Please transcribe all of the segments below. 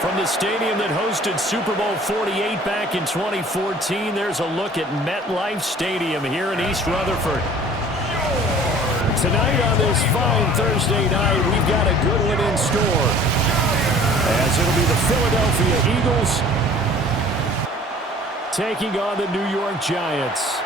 From the stadium that hosted Super Bowl 48 back in 2014, there's a look at MetLife Stadium here in East Rutherford. Tonight on this fine Thursday night, we've got a good one in store, as it'll be the Philadelphia Eagles taking on the New York Giants.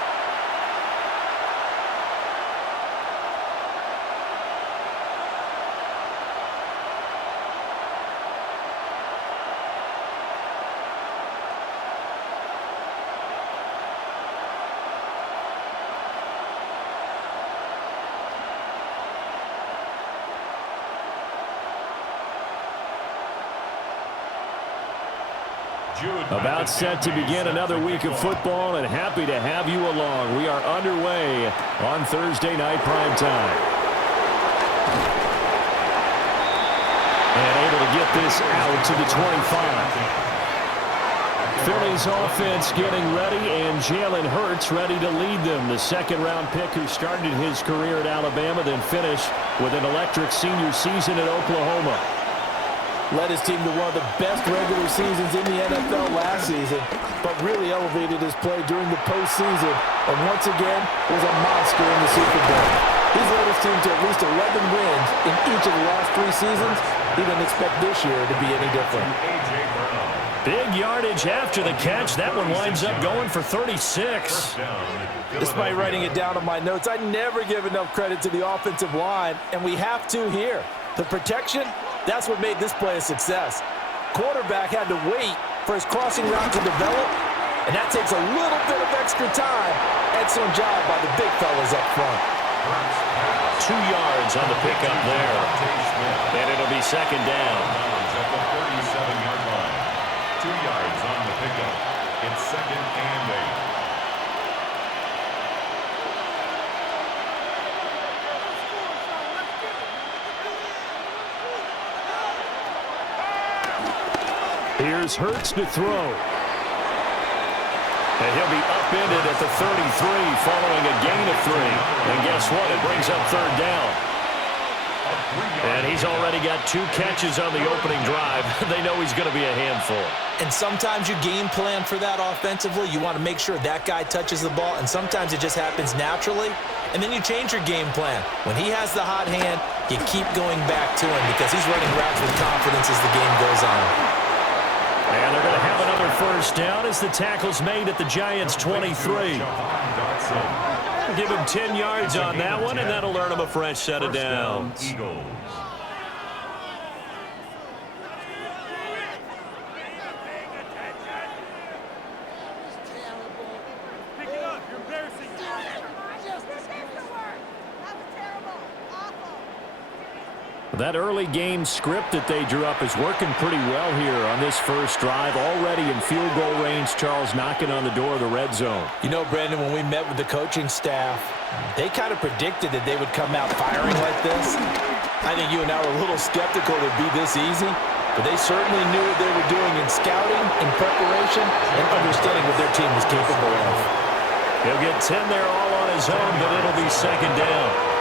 About set to begin another week of football, and happy to have you along. We are underway on Thursday night primetime. And able to get this out to the 25. Philly's offense getting ready, and Jalen Hurts ready to lead them. The second-round pick who started his career at Alabama, then finished with an electric senior season at Oklahoma. Led his team to one of the best regular seasons in the NFL last season, but really elevated his play during the postseason, and once again was a monster in the Super Bowl. He's led his team to at least 11 wins in each of the last 3 seasons. He didn't expect this year to be any different. Big yardage after the catch. That one winds up going for 36. Despite writing it down on my notes, I never give enough credit to the offensive line, and we have to here. The protection, that's what made this play a success. Quarterback had to wait for his crossing route to develop, and that takes a little bit of extra time. Excellent job by the big fellas up front. 2 yards on the pickup there. And it'll be second down. At the 37-yard line. 2 yards on the pickup. It's second and 8. Here's Hurts to throw. And he'll be upended at the 33 following a gain of 3. And guess what? It brings up third down. And he's already got 2 catches on the opening drive. They know he's going to be a handful. And sometimes you game plan for that offensively. You want to make sure that guy touches the ball, and sometimes it just happens naturally. And then you change your game plan. When he has the hot hand, you keep going back to him because he's running routes with confidence as the game goes on. And they're going to have another first down as the tackle's made at the Giants' 23. Give him 10 yards on that one, and that'll earn him a fresh set of downs. That early game script that they drew up is working pretty well here on this first drive. Already in field goal range, Charles, knocking on the door of the red zone. You know, Brandon, when we met with the coaching staff, they kind of predicted that they would come out firing like this. I think you and I were a little skeptical it would be this easy, but they certainly knew what they were doing in scouting, in preparation, and understanding what their team was capable of. He'll get 10 there all on his own, but it'll be second down.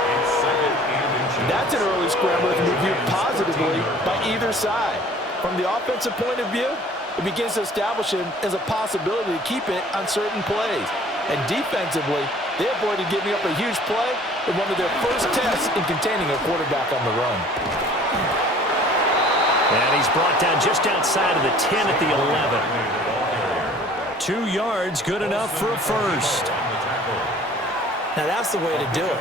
That's an early scramble that can be viewed positively by either side. From the offensive point of view, it begins to establish him as a possibility to keep it on certain plays. And defensively, they avoided giving up a huge play in one of their first tests in containing a quarterback on the run. And he's brought down just outside of the 10 at the 11. 2 yards, good enough for a first. Now that's the way to do it.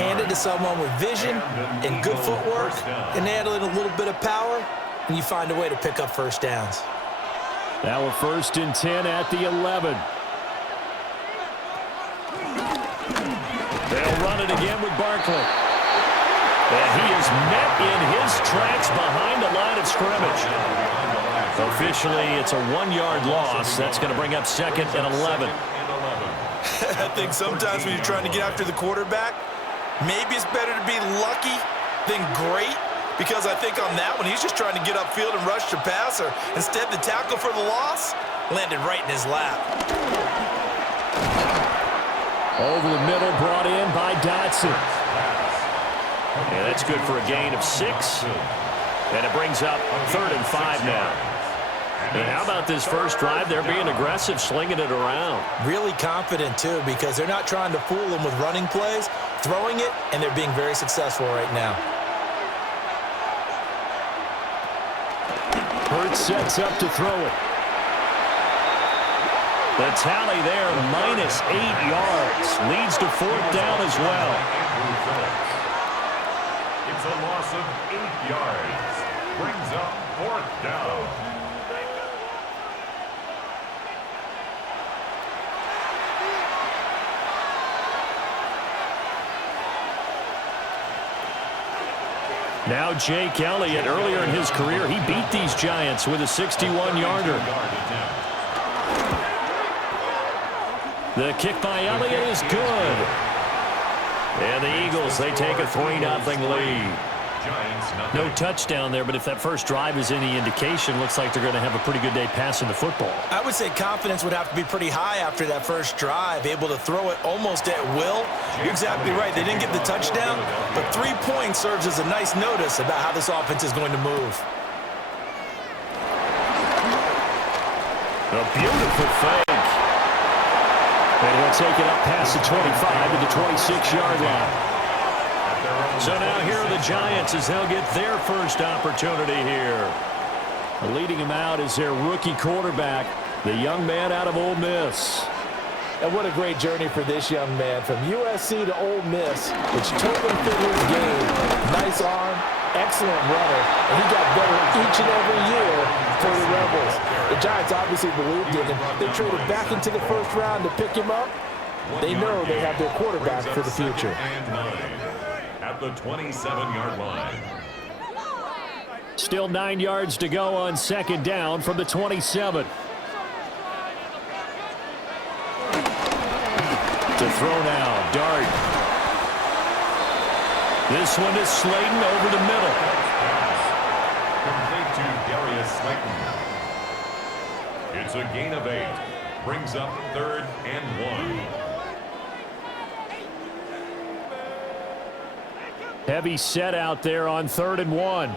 Hand it to someone with vision and good footwork, and add in a little bit of power, and you find a way to pick up first downs. Now a first and 10 at the 11. They'll run it again with Barkley. And he is met in his tracks behind the line of scrimmage. Officially, it's a 1-yard loss. That's going to bring up second and 11. I think sometimes when you're trying to get after the quarterback, maybe it's better to be lucky than great, because I think on that one, he's just trying to get upfield and rush the passer. Instead, the tackle for the loss landed right in his lap. Over the middle, brought in by Dotson. And that's good for a gain of 6. And it brings up 3rd and 5 now. And how about this first drive? They're being aggressive, slinging it around. Really confident, too, because they're not trying to fool them with running plays, throwing it, and they're being very successful right now. Hurts sets up to throw it. The tally there, minus 8 yards. Leads to fourth down as well. It's a loss of 8 yards. Brings up fourth down. Now Jake Elliott, earlier in his career, he beat these Giants with a 61-yarder. The kick by Elliott is good. And the Eagles, they take a 3-0 lead. No touchdown there, but if that first drive is any indication, looks like they're going to have a pretty good day passing the football. I would say confidence would have to be pretty high after that first drive, able to throw it almost at will. You're exactly right. They didn't get the touchdown, but 3 points serves as a nice notice about how this offense is going to move. A beautiful fake. And he'll take it up past the 25 to the 26-yard line. So now here are the Giants as they'll get their first opportunity here. Leading him out is their rookie quarterback, the young man out of Ole Miss. And what a great journey for this young man. From USC to Ole Miss, which totally fit his game. Nice arm, excellent runner, and he got better each and every year for the Rebels. The Giants obviously believed in him. They traded back into the first round to pick him up. They know they have their quarterback for the future. At the 27-yard line. Still 9 yards to go on second down from the 27. To throw now, Dart. This one is Slayton over the middle. Complete to Darius Slayton. It's a gain of 8. Brings up 3rd and 1. Heavy set out there on 3rd and 1.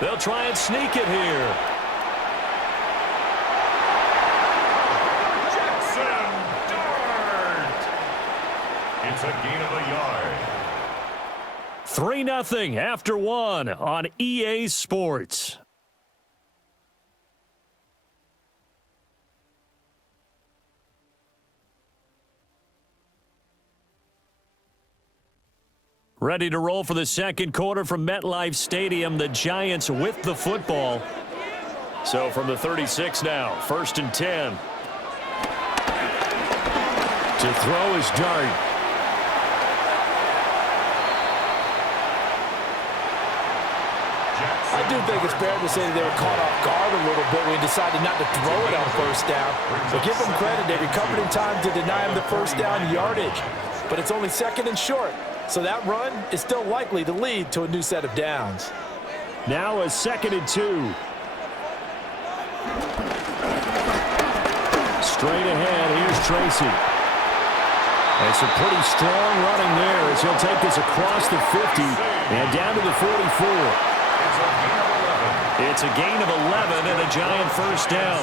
They'll try and sneak it here. Jackson Dart. It's a gain of a yard. 3-0 after 1 on EA Sports. Ready to roll for the second quarter from MetLife Stadium. The Giants with the football. So from the 36 now, 1st and 10. To throw is Dart. I do think it's fair to say that they were caught off guard a little bit when he decided not to throw it on first down. But give them credit. They recovered in time to deny him the first down yardage. But it's only 2nd and short. So that run is still likely to lead to a new set of downs. Now a 2nd and 2. Straight ahead, here's Tracy. And some pretty strong running there as he'll take this across the 50 and down to the 44. It's a gain of 11 and a Giant first down.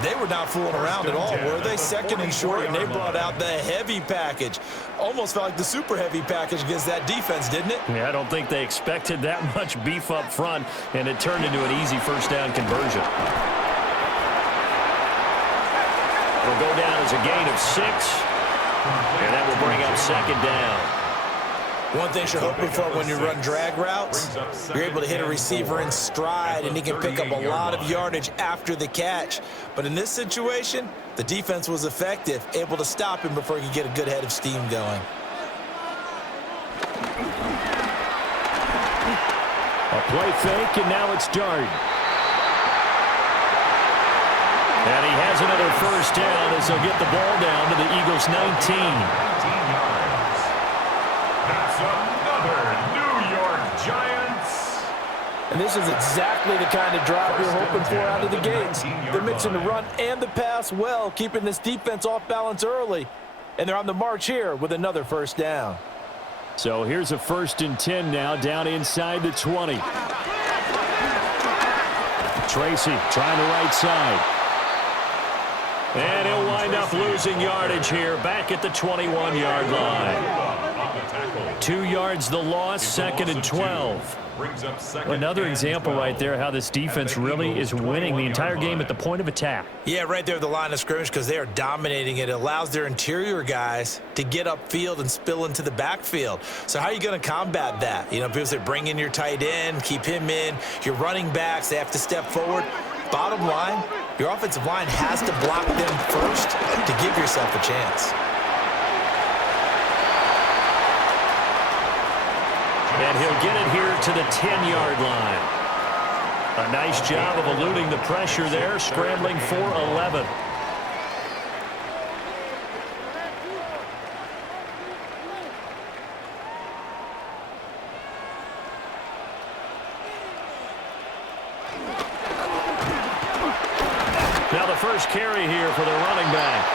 They were not fooling around at all, were they? 2nd and short, and they brought out the heavy package. Almost felt like the super heavy package against that defense, didn't it? Yeah, I don't think they expected that much beef up front, and it turned into an easy first down conversion. It'll go down as a gain of 6, and that will bring up 2nd down. One thing you're hoping for when you run drag routes, you're able to hit a receiver in stride, and he can pick up a lot of yardage after the catch. But in this situation, the defense was effective, able to stop him before he could get a good head of steam going. A play fake, and now it's Dart. And he has another first down as they'll get the ball down to the Eagles' 19. That's another New York Giants. And this is exactly the kind of drive you're hoping for out of the gates. They're mixing the run and the pass well, keeping this defense off balance early. And they're on the march here with another first down. So here's a 1st and 10 now, down inside the 20. Tracy trying the right side. And he'll wind up losing yardage here, back at the 21-yard line. 2 yards the loss, 2nd and 12. Another example right there how this defense really is winning the entire game at the point of attack. Yeah, right there at the line of scrimmage, because they are dominating it. It allows their interior guys to get upfield and spill into the backfield. So how are you going to combat that? You know, people say bring in your tight end, keep him in. Your running backs, they have to step forward. Bottom line, your offensive line has to block them first to give yourself a chance. And he'll get it here to the 10-yard line. A nice job of eluding the pressure there, scrambling for 11. Now the first carry here for the running back.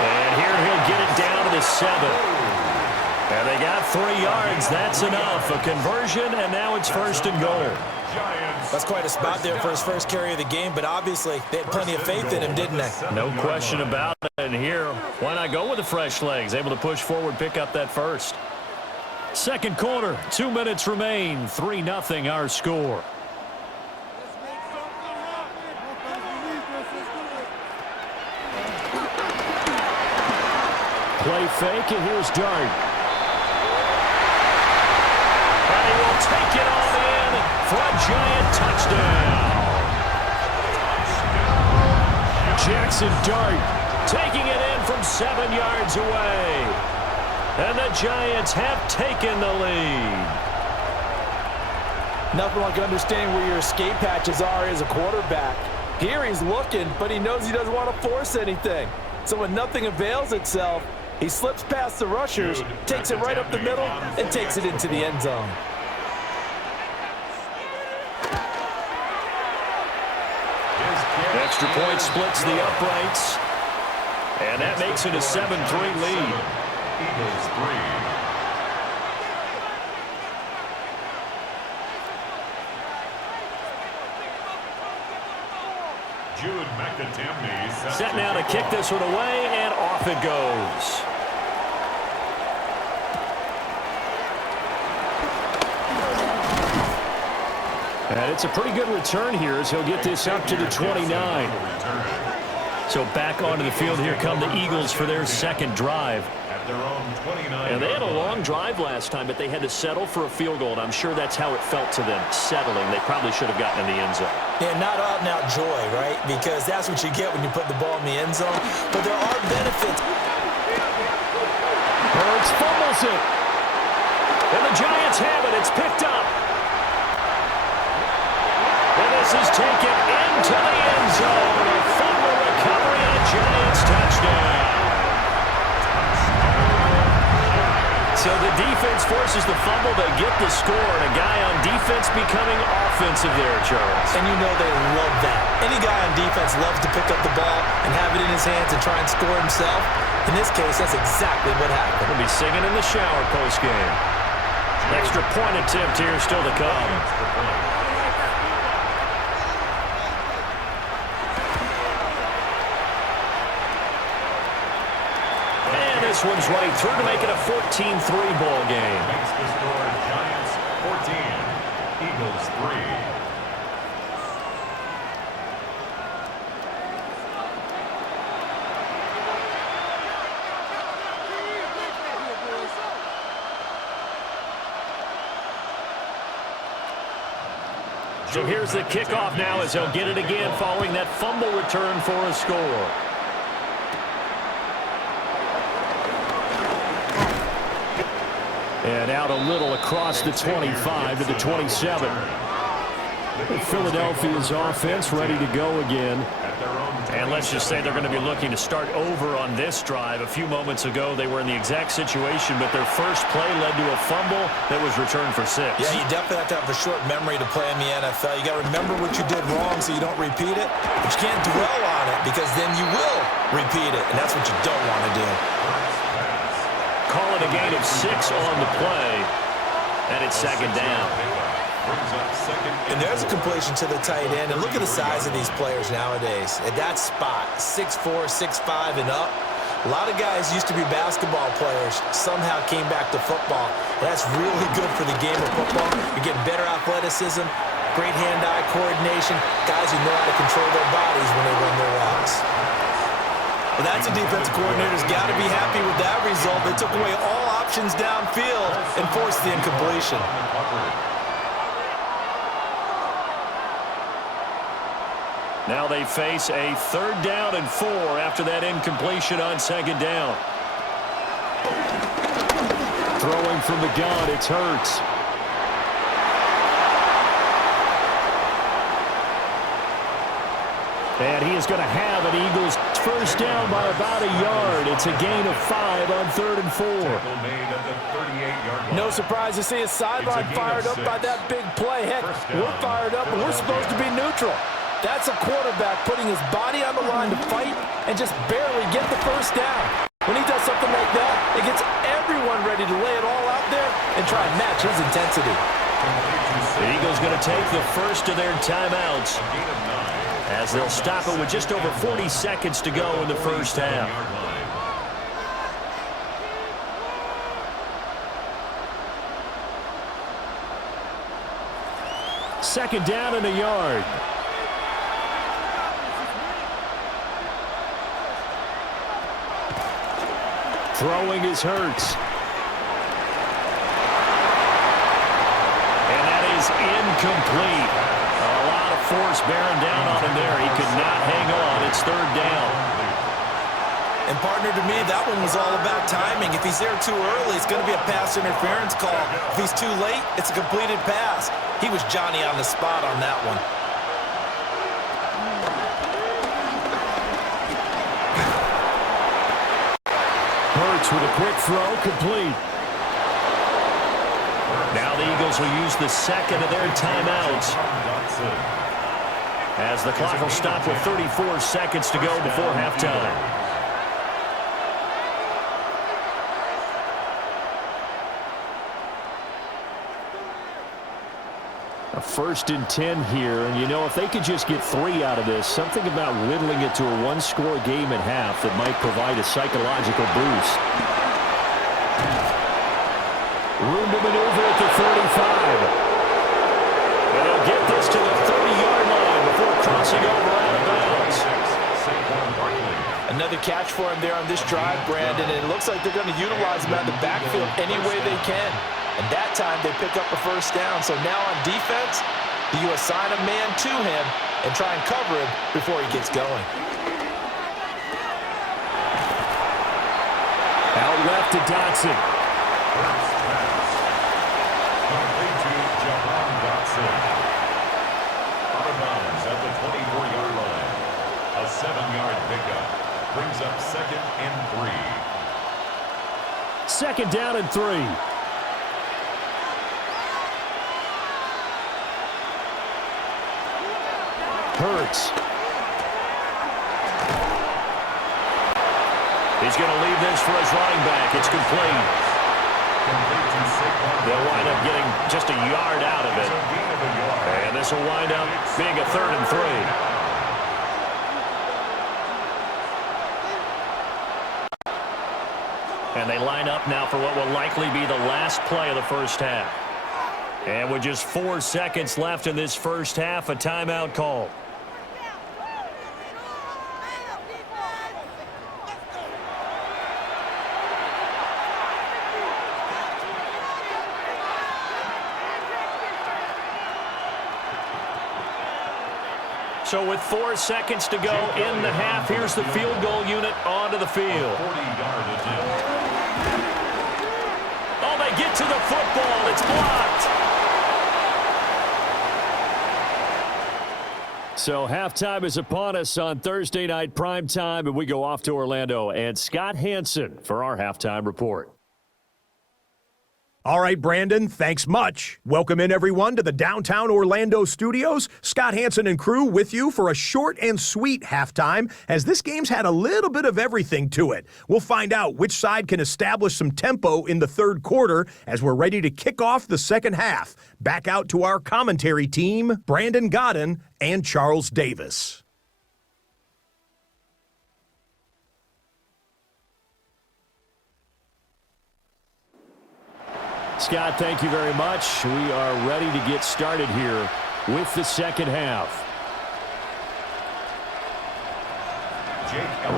And here he'll get it down to the 7. And they got 3 yards. That's enough. A conversion, and now it's 1st and goal. That's quite a spot there for his first carry of the game, but obviously they had plenty of faith in him, didn't they? No question about it. And here, why not go with the fresh legs? Able to push forward, pick up that first. Second quarter, 2 minutes remain. 3-0 our score. Play fake, and here's Dart. And he will take it all in for a giant touchdown. Jackson Dart taking it in from 7 yards away. And the Giants have taken the lead. Nothing like understanding where your escape patches are as a quarterback. Here he's looking, but he knows he doesn't want to force anything. So when nothing avails itself, he slips past the rushers, takes it right up the middle, and takes it into the end zone. Extra point splits the uprights. And that makes it a 7-3 lead. Eagles 3. Jude McAtamney Set now to kick this one away, and off it goes. And it's a pretty good return here as he'll get this up to the 29. So back onto the field here come the Eagles for their second drive. And they had a long drive last time, but they had to settle for a field goal, and I'm sure that's how it felt to them, settling. They probably should have gotten in the end zone. Yeah, not out-and-out joy, right? Because that's what you get when you put the ball in the end zone. But there are benefits. Hurts fumbles it. And the Giants have it. It's picked up. And this is taken into the end zone. A fumble recovery and a Giants touchdown. So the defense forces the fumble. They get the score, and a guy on defense becoming offensive there, Charles. And you know they love that. Any guy on defense loves to pick up the ball and have it in his hands and try and score himself. In this case, that's exactly what happened. We'll be singing in the shower post-game. Extra point attempt here still to come. This one's right through to make it a 14-3 ball game. Makes the score Giants 14, Eagles 3. So here's the kickoff now as he'll get it again following that fumble return for a score. And out a little across the 25 to the 27. Philadelphia's offense ready to go again. And let's just say they're going to be looking to start over on this drive. A few moments ago, they were in the exact situation, but their first play led to a fumble that was returned for 6. Yeah, you definitely have to have a short memory to play in the NFL. You got to remember what you did wrong so you don't repeat it, but you can't dwell on it because then you will repeat it, and that's what you don't want to do. and a gain of 6 on the play. And it's second down. And there's a completion to the tight end. And look at the size of these players nowadays. At that spot, 6'4", 6'5", and up. A lot of guys used to be basketball players, somehow came back to football. That's really good for the game of football. You're getting better athleticism, great hand-eye coordination, guys who know how to control their bodies when they run their routes. Well, that's a defensive coordinator's got to be happy with that result. They took away all options downfield and forced the incompletion. Now they face a 3rd down and 4 after that incompletion on 2nd down. Throwing from the gun, it's Hurts. And he is going to have an Eagles first down by about a yard. It's a gain of 5 on 3rd and 4. No surprise to see his sideline fired up by that big play. Heck, we're fired up, and we're supposed to be neutral. That's a quarterback putting his body on the line to fight and just barely get the first down. When he does something like that, it gets everyone ready to lay it all out there and try and match his intensity. The Eagles going to take the first of their timeouts as they'll stop it with just over 40 seconds to go in the first half. Second down and a yard. Throwing is Hurts. And that is incomplete. A lot of force bearing down on him there. He could not hang on. It's 3rd down. And partner, to me, that one was all about timing. If he's there too early, it's going to be a pass interference call. If he's too late, it's a completed pass. He was Johnny on the spot on that one. Hurts with a quick throw, complete. Now the Eagles will use the second of their timeouts as the clock will stop with 34 seconds to go before halftime. A 1st and 10 here, and you know, if they could just get 3 out of this, something about whittling it to a 1-score game at half that might provide a psychological boost. Room to maneuver at the 35. And they'll get this to the 30-yard line before crossing over out of bounds. Another catch for him there on this drive, Brandon, and it looks like they're going to utilize him out of the backfield any way they can. And that time, they pick up a first down. So now on defense, you assign a man to him and try and cover him before he gets going. Out left to Dotson. Complete to Jahan Dotson. Out of bounds at the 24-yard line. A 7-yard pickup brings up 2nd and 3. 2nd down and 3. Hurts. He's going to leave this for his running back. It's complete. They'll wind up getting just a yard out of it. And this will wind up being a 3rd and 3. And they line up now for what will likely be the last play of the first half. And with just 4 seconds left in this first half, a timeout call. So with 4 seconds to go in the half, here's the field goal unit onto the field. Oh, they get to the football. It's blocked. So halftime is upon us on Thursday night primetime, and we go off to Orlando. And Scott Hansen for our halftime report. All right, Brandon, thanks much. Welcome in, everyone, to the downtown Orlando studios. Scott Hansen and crew with you for a short and sweet halftime, as this game's had a little bit of everything to it. We'll find out which side can establish some tempo in the third quarter as we're ready to kick off the second half. Back out to our commentary team, Brandon Godden and Charles Davis. Scott, thank you very much. We are ready to get started here with the second half.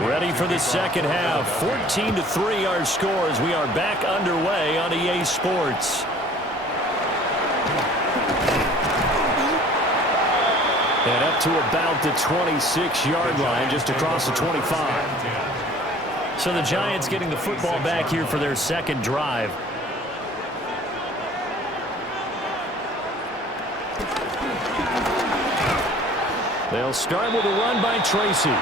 Ready for the second half. 14-3 our scores. We are back underway on EA Sports. And up to about the 26-yard line, just across the 25. So the Giants getting the football back here for their second drive. They'll start with a run by Tracy. And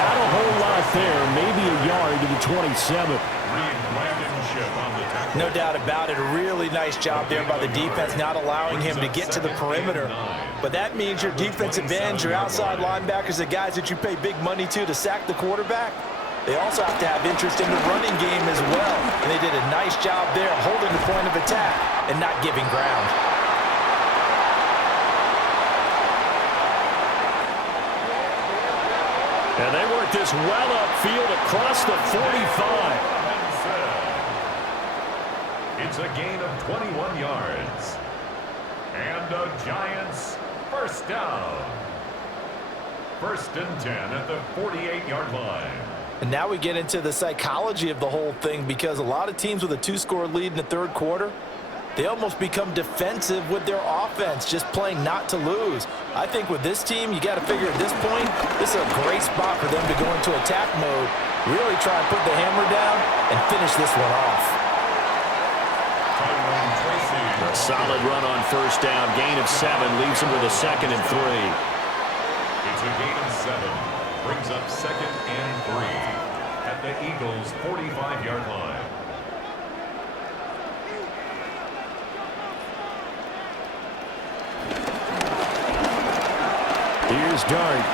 not a whole lot there, maybe a yard to the 27. No doubt about it. A really nice job there by the defense, not allowing him to get to the perimeter. But that means your defensive ends, your outside linebackers, the guys that you pay big money to sack the quarterback, they also have to have interest in the running game as well. And they did a nice job there holding the point of attack and not giving ground. And they work this well upfield across the 45. It's a gain of 21 yards. And the Giants first down. First and 10 at the 48-yard line. And now we get into the psychology of the whole thing, because a lot of teams with a two-score lead in the third quarter, they almost become defensive with their offense, just playing not to lose. I think with this team, you got to figure at this point, this is a great spot for them to go into attack mode, really try and put the hammer down and finish this one off. A solid run on first down. Gain of 7 leaves him with a 2nd and 3. It's a gain of 7. Brings up 2nd and 3 at the Eagles' 45-yard line. Here's Dart.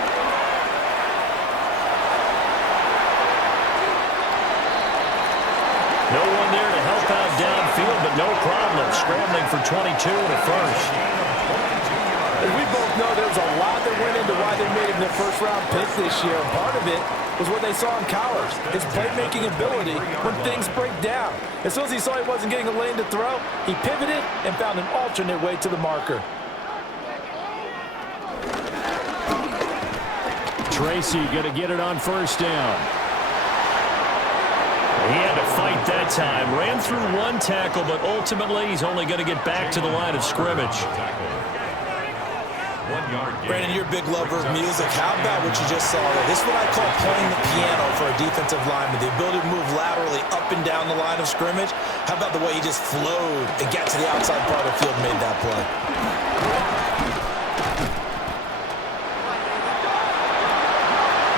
No one there to help out downfield, but no problem. Scrambling for 22 and a first. As we both know, there's a lot that went into why they made him their first-round pick this year. And part of it was what they saw in college, his playmaking ability when things break down. As soon as he saw he wasn't getting a lane to throw, he pivoted and found an alternate way to the marker. Tracy going to get it on first down. He had to fight that time. Ran through one tackle, but ultimately he's only going to get back to the line of scrimmage. Brandon, you're a big lover of music. How about what you just saw there? This is what I call playing the piano for a defensive lineman. The ability to move laterally up and down the line of scrimmage. How about the way he just flowed and got to the outside part of the field and made that play?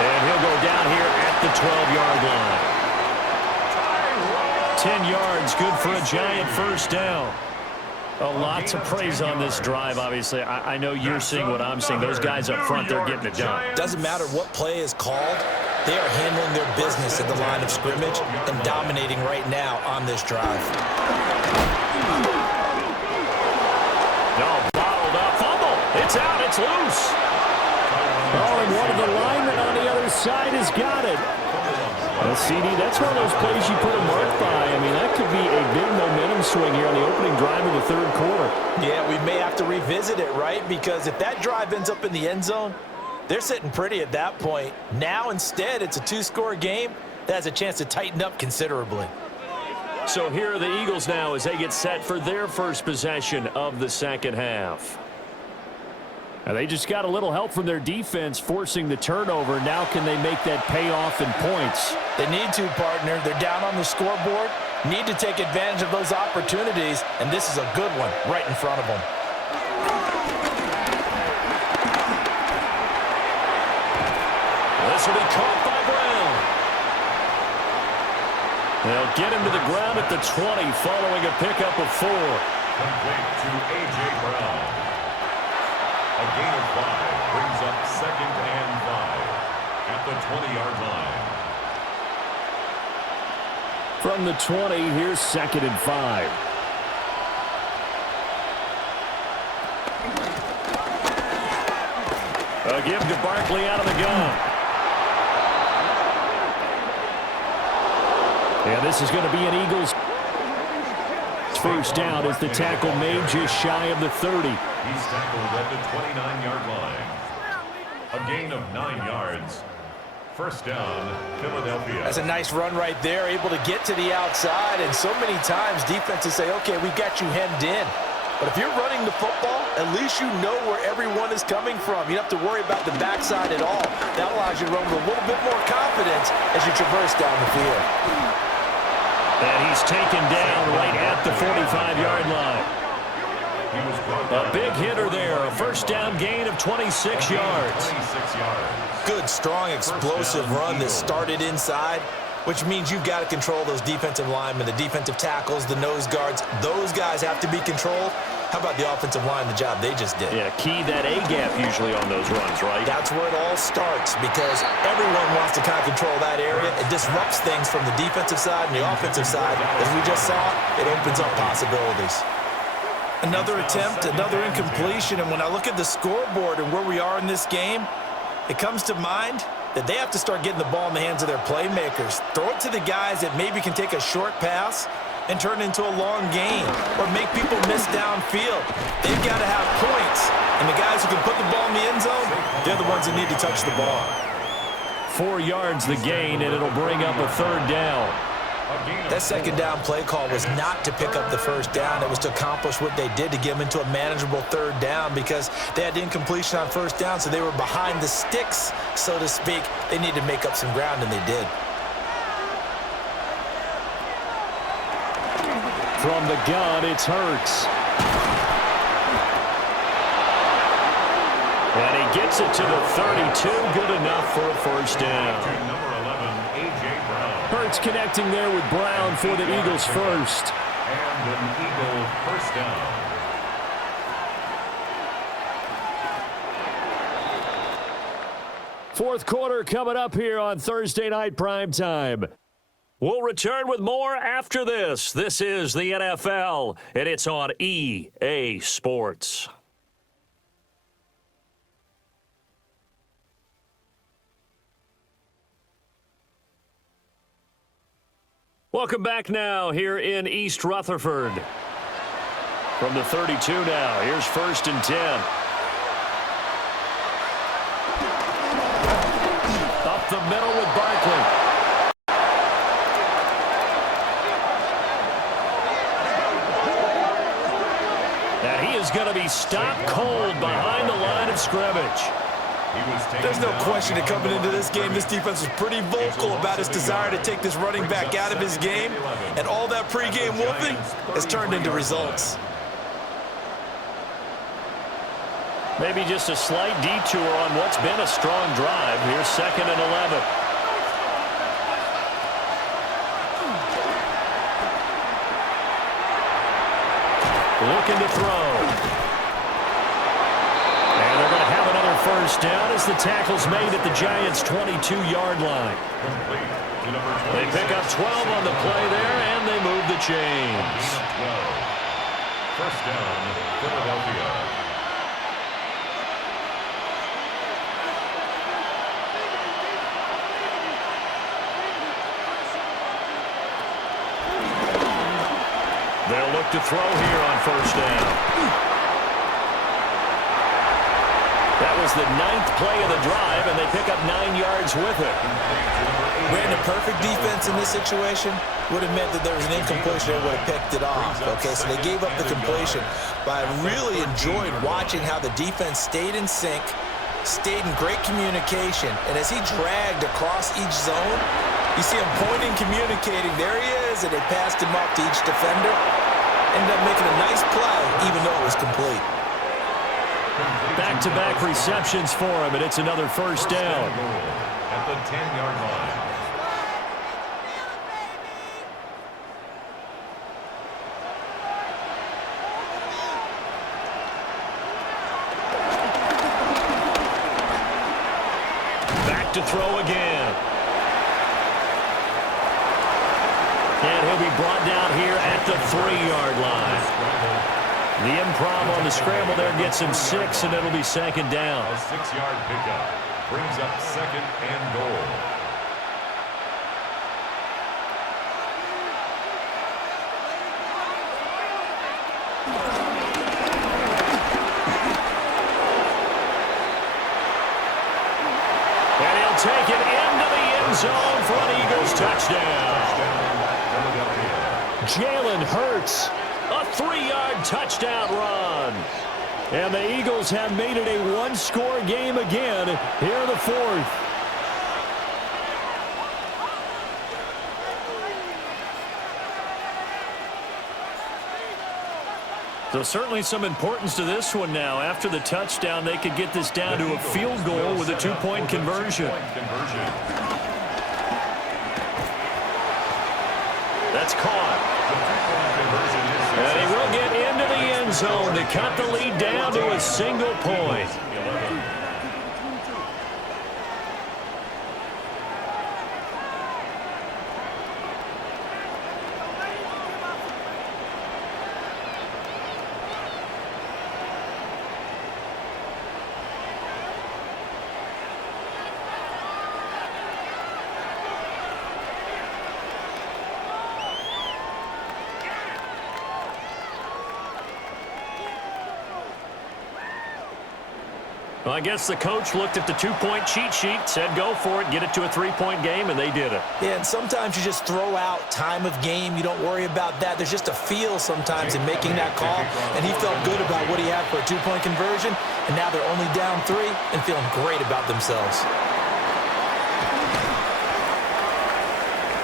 And he'll go down here at the 12-yard line. 10 yards, good for a Giant first down. A lot to praise on this drive, obviously. I know you're seeing what I'm seeing. Those guys up front, they're getting it done. Doesn't matter what play is called. They are handling their business at the line of scrimmage and dominating right now on this drive. No, bottled up. Fumble. It's out. It's loose. Oh, and one of the linemen on the other side has got it. Well, CD, that's one of those plays you put a mark by. I mean, that could be a big momentum swing here on the opening drive of the third quarter. Yeah, we may have to revisit it, right? Because if that drive ends up in the end zone, they're sitting pretty at that point. Now, instead, it's a two-score game. That has a chance to tighten up considerably. So here are the Eagles now as they get set for their first possession of the second half. Now they just got a little help from their defense forcing the turnover. Now can they make that pay off in points? They need to, partner. They're down on the scoreboard. Need to take advantage of those opportunities, and this is a good one right in front of them. This will be caught by They'll get him to the ground at the 20 following a pickup of 4. Complete to A.J. Brown. A gain of 5 brings up 2nd and 5 at the 20-yard line. From the 20, here's 2nd and 5. A give to Barkley out of the gun. And this is going to be an Eagles first down as the tackle made just shy of the 30. He's tackled at the 29-yard line. A gain of 9 yards. First down, Philadelphia. That's a nice run right there, able to get to the outside. And so many times defenses say, okay, we got you hemmed in. But if you're running the football, at least you know where everyone is coming from. You don't have to worry about the backside at all. That allows you to run with a little bit more confidence as you traverse down the field. And he's taken down right at the 45-yard line. A big hitter there. A first down gain of 26 yards. Good, strong, explosive run that started inside, which means you've got to control those defensive linemen, the defensive tackles, the nose guards. Those guys have to be controlled. How about the offensive line, the job they just did? Yeah, key that A-gap usually on those runs, right? That's where it all starts because everyone wants to kind of control that area. It disrupts things from the defensive side and the offensive side. As we just saw, it opens up possibilities. Another attempt, another incompletion, and when I look at the scoreboard and where we are in this game, it comes to mind that they have to start getting the ball in the hands of their playmakers. Throw it to the guys that maybe can take a short pass and turn it into a long gain or make people miss downfield. They've got to have points, and the guys who can put the ball in the end zone, they're the ones that need to touch the ball. 4 yards the gain, and it'll bring up a 3rd down. That second down play call was not to pick up the first down. It was to accomplish what they did to get them into a manageable 3rd down because they had incompletion on first down, so they were behind the sticks, so to speak. They needed to make up some ground, and they did. From the gun, it's Hurts. And he gets it to the 32. Good enough for a first down. To number 11, A.J. Brown. Hurts connecting there with Brown for the Eagles first. And an Eagle first down. Fourth quarter coming up here on Thursday Night Primetime. We'll return with more after this. This is the NFL, and it's on EA Sports. Welcome back now here in East Rutherford. From the 32 now, here's 1st and 10. Up the middle with Barkley. And he is going to be stopped cold behind the line of scrimmage. There's no question that coming into this game, this defense was pretty vocal about its desire to take this running back out of his game, and all that pregame whooping has turned into results. Maybe just a slight detour on what's been a strong drive. Here's 2nd and 11. Looking to throw. And they're going to have another first down as the tackle's made at the Giants' 22-yard line. They pick up 12 on the play there, and they move the chains. First down, Philadelphia. They'll look to throw here on first down. That was the 9th play of the drive, and they pick up 9 yards with it. Ran a perfect defense in this situation would have meant that there was an incompletion and would have picked it off. Okay, so they gave up the completion. But I really enjoyed watching how the defense stayed in sync, stayed in great communication, and as he dragged across each zone, you see him pointing, communicating. There he is, and they passed him off to each defender. Ended up making a nice play, even though it was complete. Back-to-back receptions for him, and it's another first down. At the 10-yard line. back to throw again. And he'll be brought down here at the 3-yard line. The improv on the scramble there gets him 6, and it'll be second down. A 6-yard pickup brings up second and goal. And he'll take it into the end zone for an Eagles touchdown. Jalen Hurts, a 3-yard touchdown run. And the Eagles have made it a one-score game again here in the fourth. So certainly some importance to this one now. After the touchdown, they could get this down to a field goal with a two-point conversion. That's caught. And he will get into the end zone to cut the lead down to a single point. Well, I guess the coach looked at the two-point cheat sheet, said go for it, get it to a three-point game, and they did it. Yeah, and sometimes you just throw out time of game. You don't worry about that. There's just a feel sometimes in making that call, and he felt good about what he had for a two-point conversion, and now they're only down 3 and feeling great about themselves.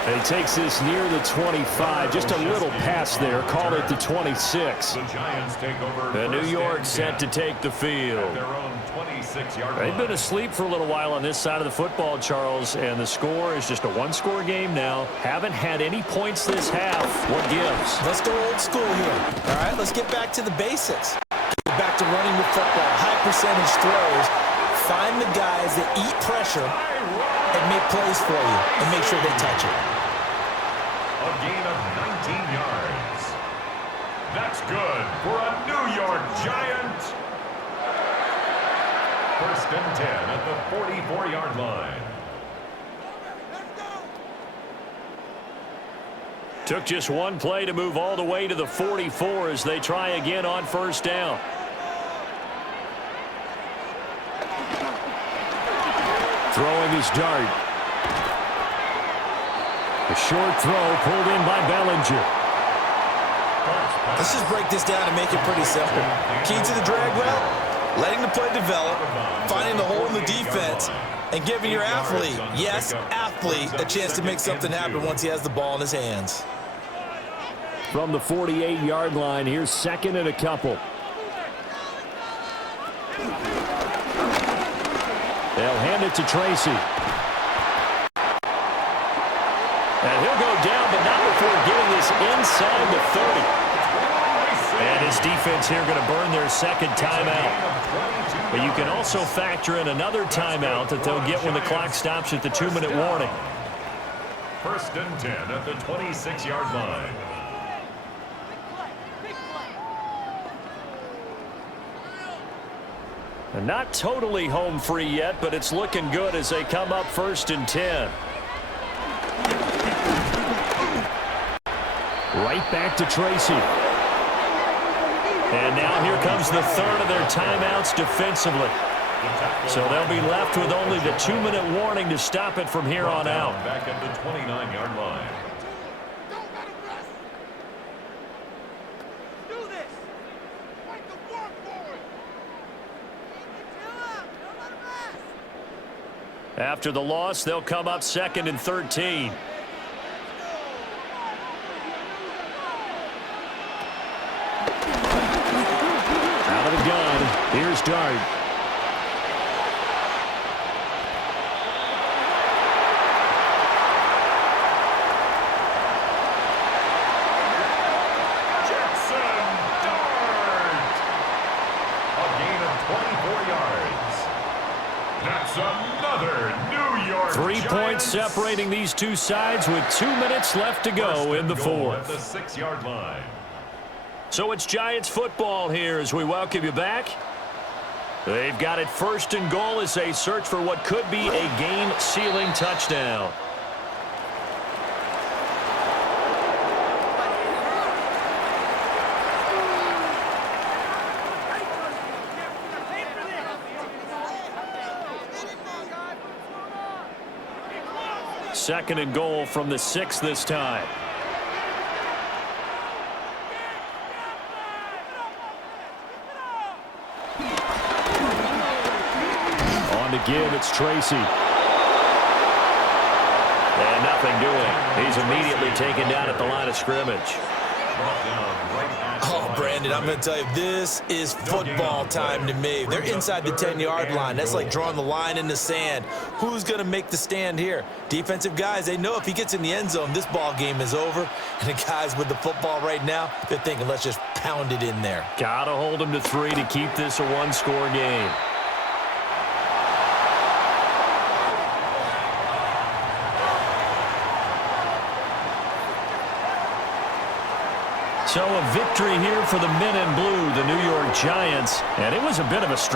He takes this near the 25. Just a little pass there. Call it the 26. The Giants take over. And New York set to take the field. Their own 26-yard line. They've been asleep for a little while on this side of the football, Charles, and the score is just a one-score game now. Haven't had any points this half. What gives? Let's go old school here. All right, let's get back to the basics. Get back to running the football, high percentage throws. Find the guys that eat pressure and make plays for you and make sure they touch it. A gain of 19 yards. That's good for a New York Giant. First and 10 at the 44-yard line. Took just one play to move all the way to the 44 as they try again on first down. Throwing his dart. A short throw pulled in by Bellinger. Let's just break this down and make it pretty simple. Key to the drag route, letting the play develop, finding the hole in the defense, and giving your athlete, yes, athlete, a chance to make something happen once he has the ball in his hands. From the 48-yard line, here's second and a couple. They'll hand it to Tracy. And he'll go down, but not before getting this inside the 30. And his defense here going to burn their second timeout. But you can also factor in another timeout that they'll get when the clock stops at the 2-minute warning. First and 10 at the 26-yard line. And not totally home free yet, but it's looking good as they come up first and 10. Right back to Tracy. And now here comes the third of their timeouts defensively. So they'll be left with only the 2-minute warning to stop it from here on out. Back at the 29-yard line. After the loss, they'll come up second and 13. Out of the gun, here's Dart. Jackson Dart. A gain of 24 yards. That's another New separating these two sides with 2 minutes left to go in the fourth. At the 6-yard line. So it's Giants football here as we welcome you back. They've got it first and goal as they search for what could be a game-sealing touchdown. Second and goal from the 6 this time. On to give, it's Tracy. And nothing doing. He's immediately taken down at the line of scrimmage. Oh, Brandon, I'm going to tell you, this is football time to me. They're inside the 10-yard line. That's like drawing the line in the sand. Who's going to make the stand here? Defensive guys, they know if he gets in the end zone, this ball game is over. And the guys with the football right now, they're thinking, let's just pound it in there. Got to hold him to 3 to keep this a one-score game. So a victory here for the men in blue, the New York Giants. And it was a bit of a